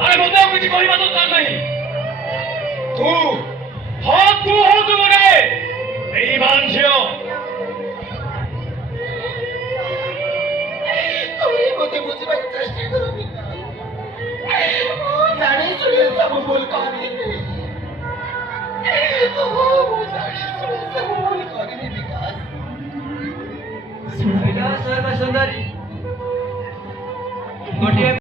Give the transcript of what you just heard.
अरे मुद्दा कुछ कोई बात नहीं तू तू हो तू बने बेईमान छियो তুমি মতে বুঝিবার চেষ্টা করো বিকাশ জানি শুনে সব ভুল করিনি জানি শুনে সব ভুল করিনি বিকাশ विकास सुंदरी गोटे